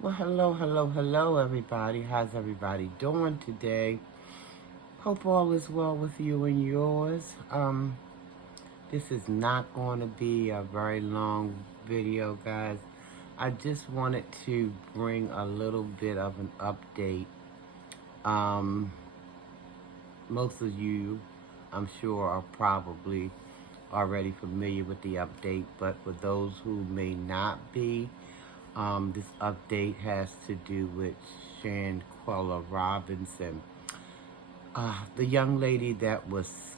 Well, hello, everybody. How's everybody doing today? Hope all is well with you and yours. This is not going to be a very long video, guys. I just wanted to bring a little bit of an update. Um, Most of you, I'm sure, are probably already familiar with the update, but for those who may not be, this update has to do with Shanquella Robinson, the young lady that was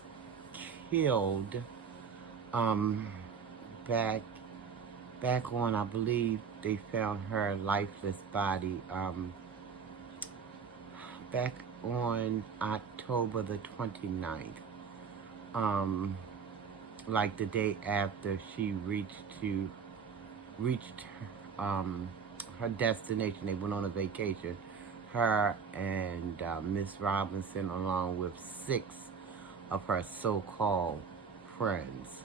killed um, back on, I believe they found her lifeless body back on October the 29th. Um, like the day after she reached um, her destination. They went on a vacation. Her and Miss Robinson, along with 6 of her so-called friends.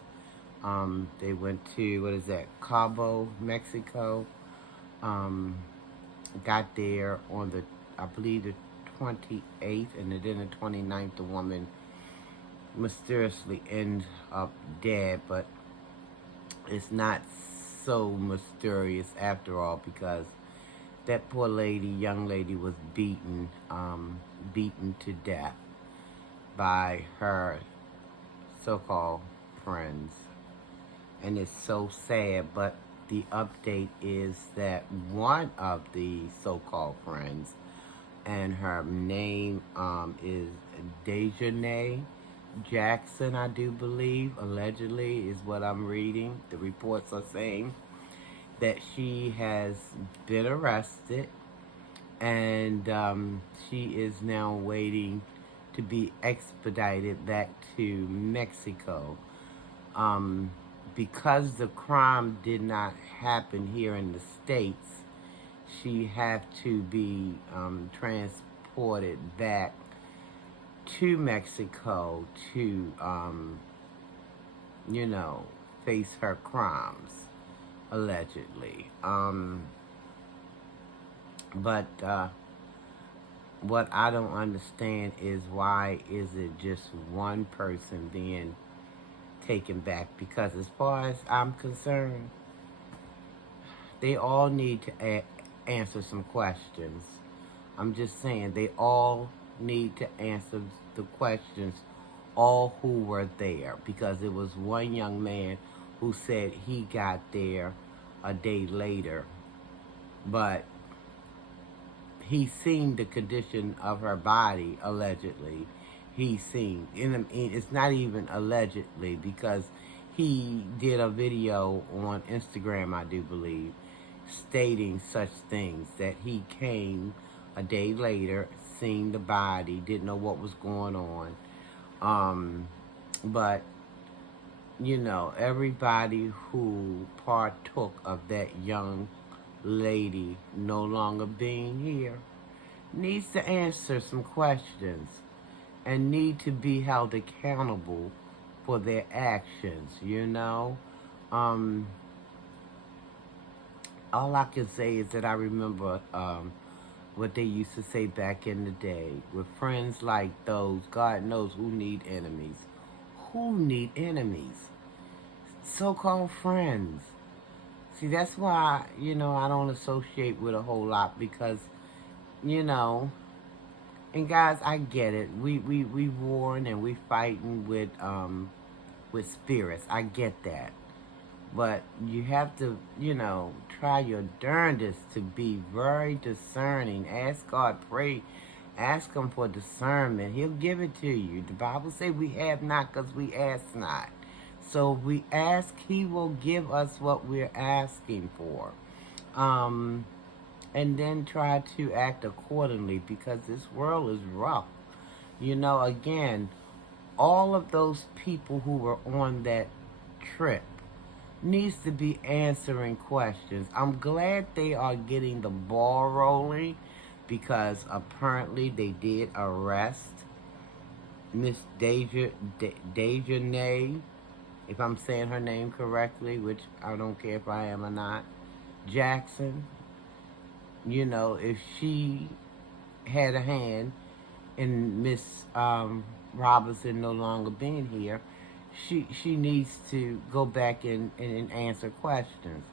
They went to, what is that, Cabo, Mexico. Um, got there on the, I believe, the 28th, and then the 29th, the woman mysteriously ended up dead, but it's not so mysterious after all, because that poor lady, young lady, was beaten to death by her so-called friends. And it's so sad, but the update is that one of the so-called friends, and her name is Dejanay Jackson, I do believe, allegedly, is what I'm reading. The reports are saying that she has been arrested, and she is now waiting to be expedited back to Mexico. Because the crime did not happen here in the States, she had to be transported back to Mexico to, you know, face her crimes, allegedly. But what I don't understand is, why is it just one person being taken back? Because as far as I'm concerned, they all need to answer some questions. I'm just saying, they all need to answer the questions, all who were there, because it was one young man who said he got there a day later, but he seen the condition of her body, allegedly. He seen, it's not even allegedly, because he did a video on Instagram, I do believe, stating such things, that he came a day later, seen the body, didn't know what was going on. But, you know, everybody who partook of that young lady no longer being here needs to answer some questions and need to be held accountable for their actions, you know? All I can say is that I remember what they used to say back in the day. With friends like those, God knows who need enemies. Who need enemies? So-called friends. See, that's why, you know, I don't associate with a whole lot, because, you know, and guys, I get it. We warring and we fighting with spirits. I get that. But you have to, you know, try your darndest to be very discerning. Ask God, pray, ask Him for discernment. He'll give it to you. The Bible says we have not because we ask not. So if we ask, He will give us what we're asking for. And then try to act accordingly, because this world is rough. You know, again, all of those people who were on that trip needs to be answering questions. I'm glad they are getting the ball rolling, because apparently they did arrest Miss Dejanay, if I'm saying her name correctly, which I don't care if I am or not. Jackson, you know, if she had a hand in Miss Robinson no longer being here, she needs to go back and answer questions,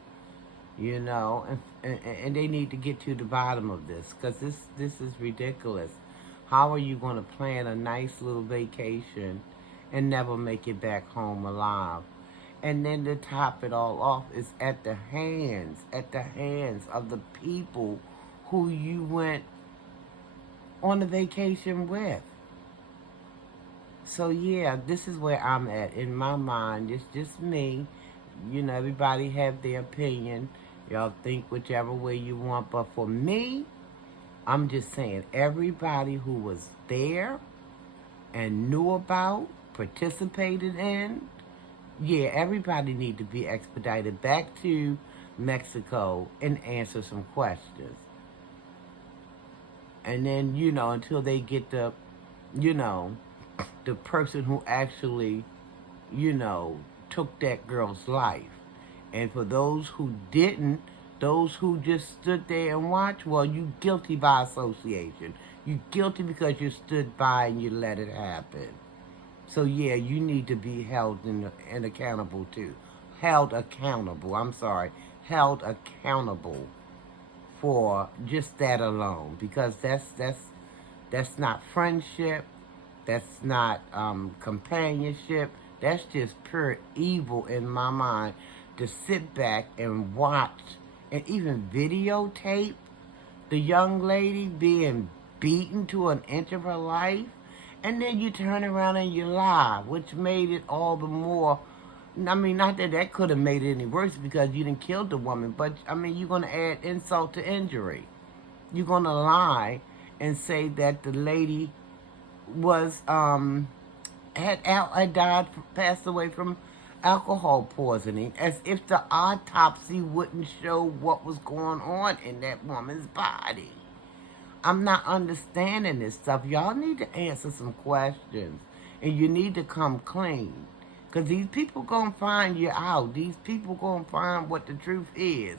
you know, and they need to get to the bottom of this, because this is ridiculous. How are you going to plan a nice little vacation and never make it back home alive? And then to top it all off is at the hands of the people who you went on a vacation with. So yeah, this is where I'm at in my mind. It's just me. You know, everybody have their opinion. Y'all think whichever way you want. But for me, I'm just saying everybody who was there and knew about, participated in, yeah, everybody need to be expedited back to Mexico and answer some questions. And then, you know, until they get you know, the person who actually, you know, took that girl's life. And for those who didn't, those who just stood there and watched, well, you guilty by association. You guilty because you stood by and you let it happen. So yeah, you need to be held and accountable too. Held accountable. I'm sorry. Held accountable for just that alone, because that's not friendship. That's not companionship. That's just pure evil in my mind, to sit back and watch and even videotape the young lady being beaten to an inch of her life, and then you turn around and you lie, which made it all the more. I mean, not that that could have made it any worse because you didn't kill the woman, but I mean, you're going to add insult to injury. You're going to lie and say that the lady was had died, passed away from alcohol poisoning, as if the autopsy wouldn't show what was going on in that woman's body. I'm not understanding this stuff. Y'all need to answer some questions, and you need to come clean, because these people gonna find you out. These people gonna find what the truth is,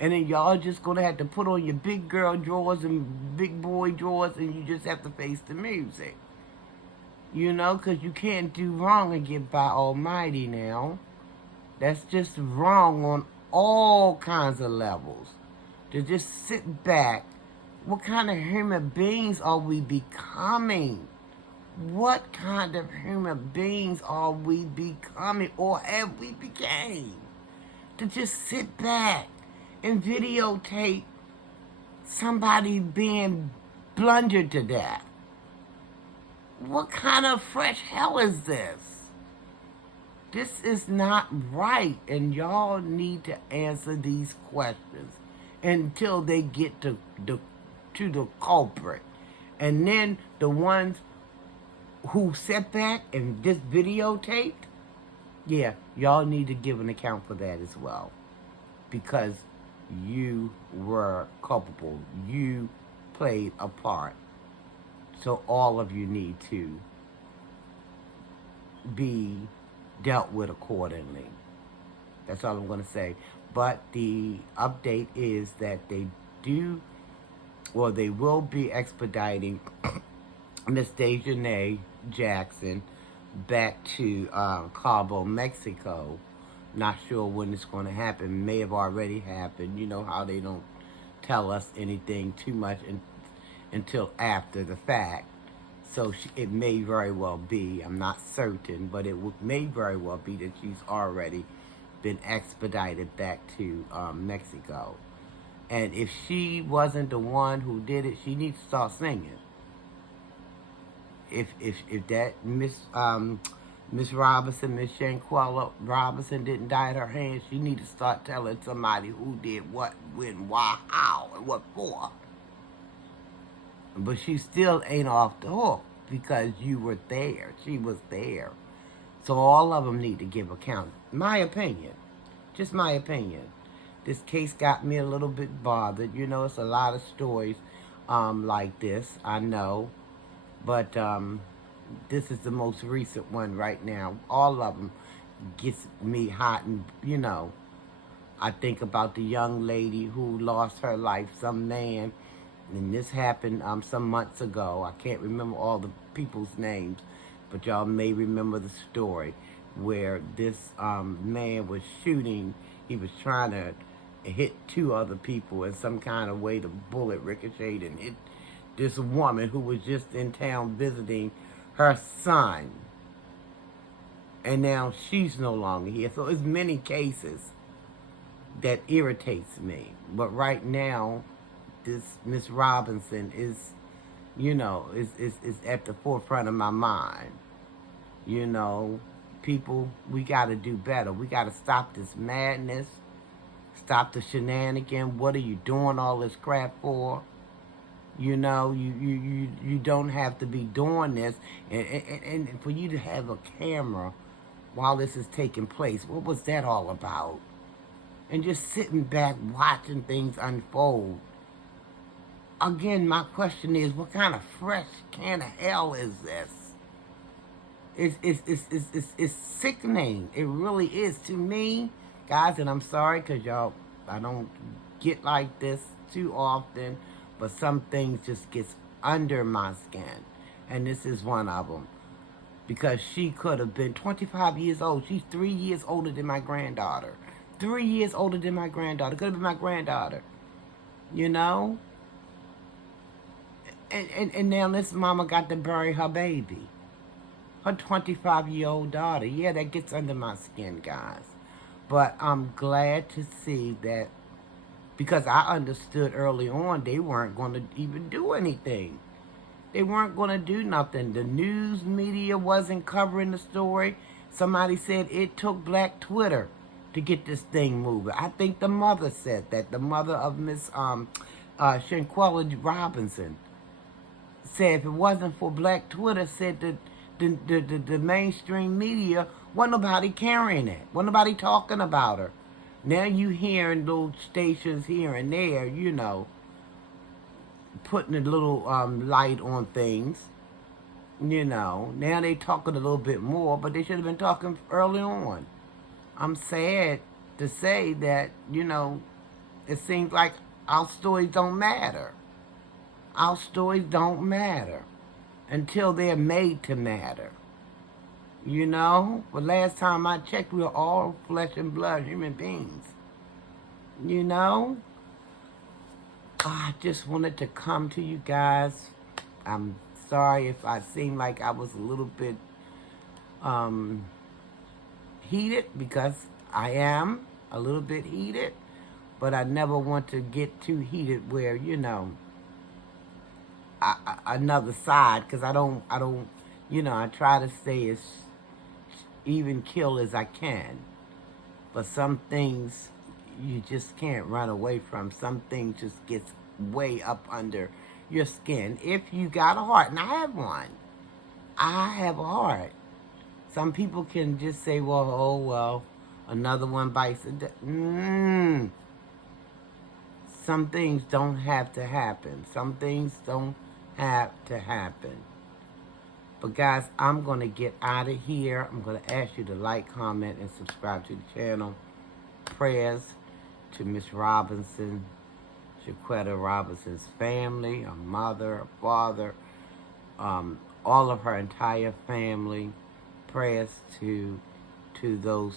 and then y'all just gonna have to put on your big girl drawers and big boy drawers, and you just have to face the music. You know, because you can't do wrong and get by almighty now. That's just wrong on all kinds of levels. To just sit back. What kind of human beings are we becoming? What kind of human beings are we becoming, or have we became? To just sit back and videotape somebody being blundered to death. What kind of fresh hell is this? This is not right, and y'all need to answer these questions until they get to the culprit. And then the ones who sat back and just videotaped, yeah, y'all need to give an account for that as well, because you were culpable. You played a part. So all of you need to be dealt with accordingly. That's all I'm going to say. But the update is that they will be expediting Miss Dejanay Jackson back to Cabo, Mexico. Not sure when it's going to happen. May have already happened. You know how they don't tell us anything too much until after the fact. So it may very well be, I'm not certain, but it may very well be that she's already been expedited back to Mexico. And if she wasn't the one who did it, she needs to start singing. If that Miss Robinson, Miss Shanquella Robinson didn't die at her hands, she needs to start telling somebody who did what, when, why, how, and what for. But she still ain't off the hook because you were there. She was there. So all of them need to give account. My opinion. Just my opinion. This case got me a little bit bothered. You know, it's a lot of stories like this, I know. But this is the most recent one right now. All of them gets me hot and, you know, I think about the young lady who lost her life, some man, and this happened some months ago. I can't remember all the people's names, but y'all may remember the story where this man was shooting. He was trying to hit two other people in some kind of way. The bullet ricocheted and hit this woman who was just in town visiting her son. And now she's no longer here. So it's many cases that irritates me. But right now, this Miss Robinson is, is at the forefront of my mind. You know, people, we got to do better. We got to stop this madness, stop the shenanigan. What are you doing all this crap for? You know, you don't have to be doing this. And for you to have a camera while this is taking place, what was that all about? And just sitting back watching things unfold. Again, my question is, what kind of fresh can of hell is this? It's sickening. It really is to me, guys. And I'm sorry, because y'all, I don't get like this too often, but some things just gets under my skin, and this is one of them. Because she could have been 25 years old. She's 3 years older than my granddaughter. 3 years older than my granddaughter. Could have been my granddaughter. You know? And now this mama got to bury her baby. Her 25-year-old daughter. Yeah, that gets under my skin, guys. But I'm glad to see that, because I understood early on they weren't going to even do anything. They weren't going to do nothing. The news media wasn't covering the story. Somebody said it took Black Twitter to get this thing moving. I think the mother said that. The mother of Miss Shanquella Robinson said if it wasn't for Black Twitter, said that the mainstream media, wasn't nobody carrying it. Wasn't nobody talking about her. Now you hearing little stations here and there, you know, putting a little light on things, you know. Now they talking a little bit more, but they should have been talking early on. I'm sad to say that, you know, it seems like our stories don't matter. Our stories don't matter until they're made to matter. You know? But last time I checked, we were all flesh and blood human beings. You know? I just wanted to come to you guys. I'm sorry if I seemed like I was a little bit heated, because I am a little bit heated, but I never want to get too heated where, you know, another side, because I don't, you know, I try to stay as even kill as I can. But some things you just can't run away from. Some things just gets way up under your skin. If you got a heart, and I have one. I have a heart. Some people can just say, well, oh, well, another one bites. Some things don't have to happen. Some things don't have to happen. But guys, I'm going to get out of here. I'm going to ask you to like, comment, and subscribe to the channel. Prayers to Miss Robinson, Shanquella Robinson's family, her mother, her father, all of her entire family. Prayers to those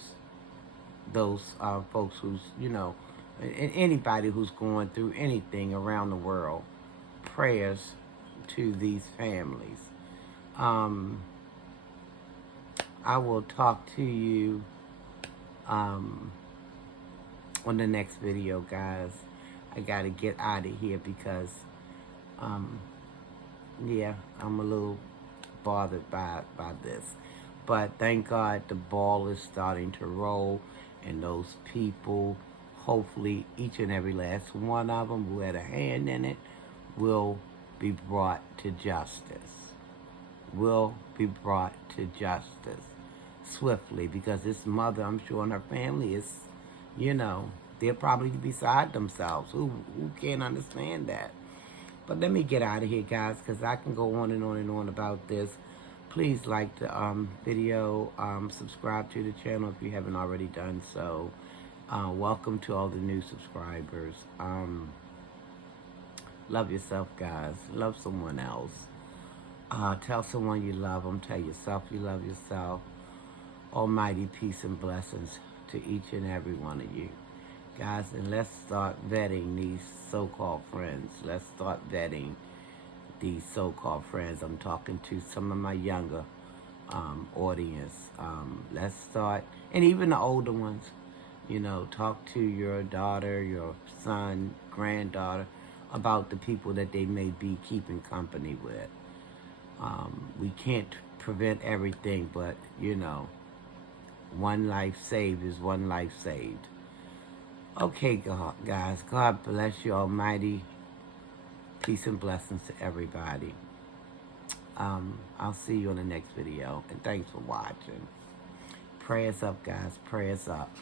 folks who's, you know, anybody who's going through anything around the world. Prayers to these families. I will talk to you on the next video, guys. I gotta get out of here because, yeah, I'm a little bothered by this. But thank God the ball is starting to roll, and those people, hopefully each and every last one of them who had a hand in it, will be brought to justice. Will be brought to justice swiftly, because this mother, I'm sure, and her family is, you know, they're probably beside themselves. Who can't understand that? But let me get out of here, guys, because I can go on and on and on about this. Please like the video, subscribe to the channel if you haven't already done so, Welcome to all the new subscribers. Love yourself, guys. Love someone else. Tell someone you love them. Tell yourself you love yourself. Almighty peace and blessings to each and every one of you. Guys, and let's start vetting these so-called friends. Let's start vetting these so-called friends. I'm talking to some of my younger audience. Let's start, and even the older ones, talk to your daughter, your son, granddaughter about the people that they may be keeping company with. We can't prevent everything, but, one life saved is one life saved. Okay, guys, God bless you, Almighty. Peace and blessings to everybody. I'll see you on the next video, and thanks for watching. Prayers up, guys. Prayers up.